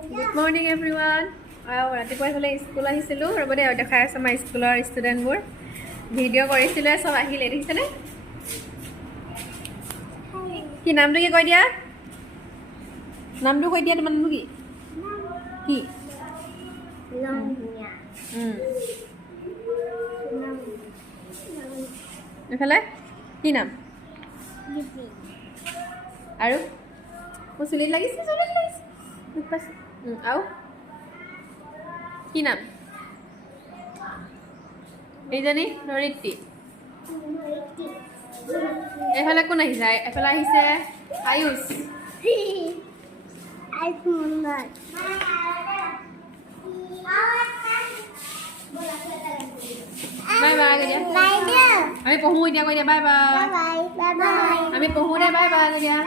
Good morning everyone. ৰাতিপুৱা ইফালে school আহিছিলোঁ ৰ'ব দে দেখাই আছে আমাৰ স্কুলৰ ষ্টুডেণ্টবোৰ ভিডিঅ' কৰিছিলে চব আহিলে দেখিছেনে কি নামটো কি কৈ দিয়া নামটো কৈ দিয়া তোমাৰ নামটো কি কি এইফালে কি নাম আৰু মোৰ চুলিত লাগিছে আৰু কি নাম এইজনী নৰিত্ৰী এইফালে কোন আহিছে এফালে আহিছে আয়ুষ বাই বাই আমি পঢ়ো এতিয়া কৈ দিয়া বাই বাই আমি পঢ়ো দে বাই বাই কৈ দিয়া